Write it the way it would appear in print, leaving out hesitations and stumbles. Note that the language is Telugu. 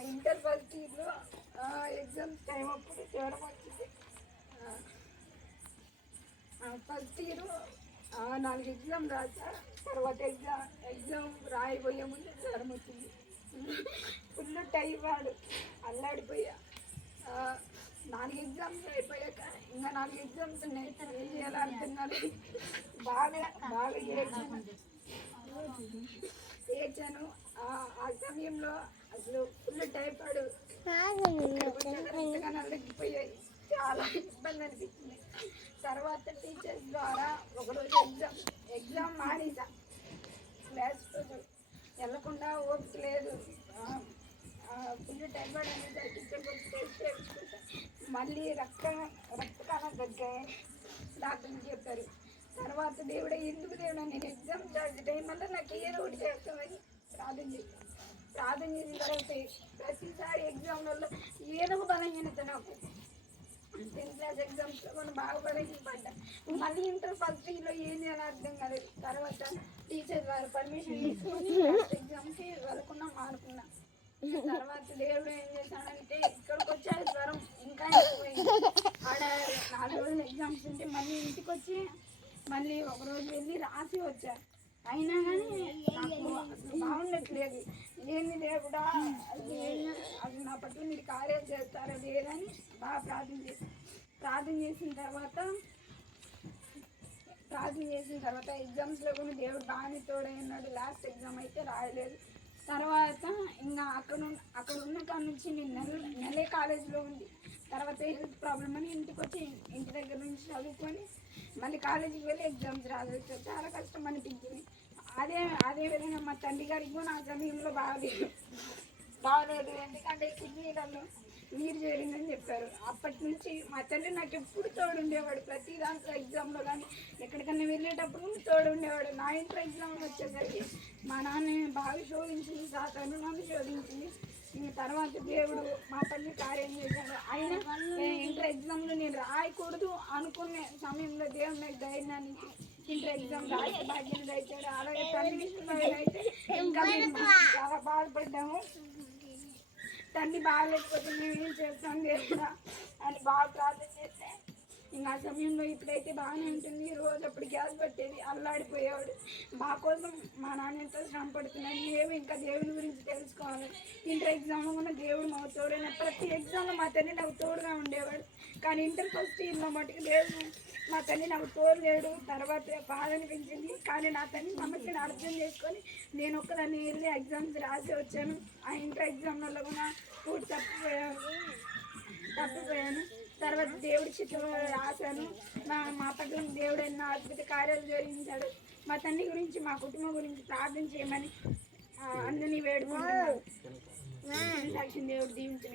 ఇంటర్ ఫస్ట్ ఇయర్లో ఎగ్జామ్స్ టైం అప్పుడు జ్వరం వచ్చింది. ఫస్ట్ ఇయర్ 4 ఎగ్జామ్ రాసా. తర్వాత ఎగ్జామ్ రాయిపోయే ముందు జ్వరం వచ్చింది. Full typhoid, అల్లాడిపోయా. 4 ఎగ్జామ్స్ అయిపోయాక ఇంకా 4 ఎగ్జామ్స్ ఉన్నాయి. ఏం చేయాలో అర్థం కాలేదు. బాగా ఏడ్చాను. ఆ సమయంలో అసలు ఫుల్ టైఫాయిడ్ నల్లగిపోయాయి. చాలా ఇబ్బంది అనిపించింది. తర్వాత టీచర్స్ ద్వారా ఒకరోజు ఎగ్జామ్ మానేసా. క్లాస్ వెళ్ళకుండా ఓపిక లేదు. ఫుల్ టైఫాయిడ్ అనేది టీచర్ టెస్ట్ చేయించుకుంటా. మళ్ళీ రక్తకాలం తగ్గాయి డాక్టర్ని చెప్పారు. తర్వాత దేవుడే ఎందుకు దేవుడా నేను ఎగ్జామ్ టైం వల్ల నాకు ఏదో ఒకటి చేస్తామని ప్రార్థన చేశాను. ప్రార్థన చేసిన తర్వాత ప్రతిసారి ఎగ్జామ్లలో ఏదో ఒక బలహీనత నాకు. 10th క్లాస్ ఎగ్జామ్స్లో మనం బాగా బలహీనపడ్డా. మళ్ళీ ఇంటర్ ఫస్ట్ ఇయర్లో ఏం చేయాలో అర్థం కాలేదు. తర్వాత టీచర్ గారు పర్మిషన్ తీసుకొని ఎగ్జామ్కి వెళ్ళకుండా మానుకున్నా. తర్వాత దేవుడు ఏం చేశాడంటే ఇక్కడికి వచ్చాడు జ్వరం ఇంకా ఎక్కువైంది. ఆడ 4 రోజులు ఎగ్జామ్స్ ఉంటే మళ్ళీ ఇంటికి వచ్చి మళ్ళీ ఒకరోజు వెళ్ళి రాసి వచ్చారు. అయినా కానీ నాకు అసలు బాగుండట్లేదు. ఏంది దేవుడా అది నా పట్ల మీరు కార్యాలు చేస్తారో లేదని బాగా ప్రార్థన చేసిన తర్వాత ఎగ్జామ్స్లో కూడా దేవుడు బాగానే తోడై ఉన్నాడు. లాస్ట్ ఎగ్జామ్ అయితే రాయలేదు. తర్వాత ఇంకా అక్కడ ఉన్న కాడ నుంచి నేను నెలే కాలేజీలో ఉంది. తర్వాత హెల్త్ ప్రాబ్లం అని ఇంటికి వచ్చి ఇంటి దగ్గర నుంచి చదువుకొని మళ్ళీ కాలేజీకి వెళ్ళి ఎగ్జామ్స్ రాలేదు. చాలా కష్టం అనిపించింది. అదే విధంగా మా తండ్రి గారికి కూడా ఆ సమయంలో బాగలేదు. ఎందుకంటే కిడ్నీలలో నీరు చేరిందని చెప్పారు. అప్పటి నుంచి మా తండ్రి నాకు ఎప్పుడు తోడుండేవాడు. ప్రతి దాంట్లో ఎగ్జామ్లో కానీ ఎక్కడికన్నా వెళ్ళేటప్పుడు తోడుండేవాడు. నా ఇంటర్ ఎగ్జామ్లో వచ్చేసరికి మా నాన్న బాగా శోధించింది, సాతాను నన్ను శోధించింది. తర్వాత దేవుడు మా పల్లి కార్యం చేశాడు. అయినా ఇంటర్ ఎగ్జామ్లో నేను రాయకూడదు అనుకునే సమయంలో దేవుడు నాకు ధైర్యాన్ని ఇంటర్ ఎగ్జామ్ రాసే భాగ్యం దయచాడు. అలాగే తండ్రి విషయంలో అయితే ఇంకా చాలా బాధపడ్డాము. తండ్రి బాగాలేకపోతే మేము ఏం చేస్తాం దేవుడా అని బాగా ప్రార్థన చేస్తే ఇంకా ఆ సమయంలో ఇప్పుడైతే బాగానే ఉంటుంది. రోజు అప్పుడు గ్యాస్ పట్టేది, అల్లాడిపోయేవాడు. మా కోసం మా నాన్న ఎంతో శ్రమ పడుతున్నాడు. మేము ఇంకా దేవుని గురించి తెలుసుకోవాలి. ఇంటర్ ఎగ్జామ్లో కూడా దేవుడు మా తోడైన ప్రతి ఎగ్జామ్లో మా తండ్రి నాకు తోడుగా ఉండేవాడు. కానీ ఇంటర్ ఫస్ట్ ఇయర్లో మటుకు దేవుడు మా తండ్రి నాకు తోడు లేడు. తర్వాత బాధ అనిపించింది. కానీ నా తండ్రి సమస్యను అర్థం చేసుకొని నేను ఒక్కదాన్ని వెళ్ళి ఎగ్జామ్స్ రాసి వచ్చాను. ఆ ఇంటర్ ఎగ్జామ్లలో కూడా పూర్తి తప్పిపోయాను. తర్వాత దేవుడి చిత్రంలో రాశాను. మా పట్ల దేవుడు ఎన్నో అద్భుత కార్యాలు జరిగించాడు. మా తండ్రి గురించి మా కుటుంబం గురించి ప్రార్థన చేయమని అందరినీ వేడుకుంటున్నాను. సాక్షి దేవుడు దీవించిన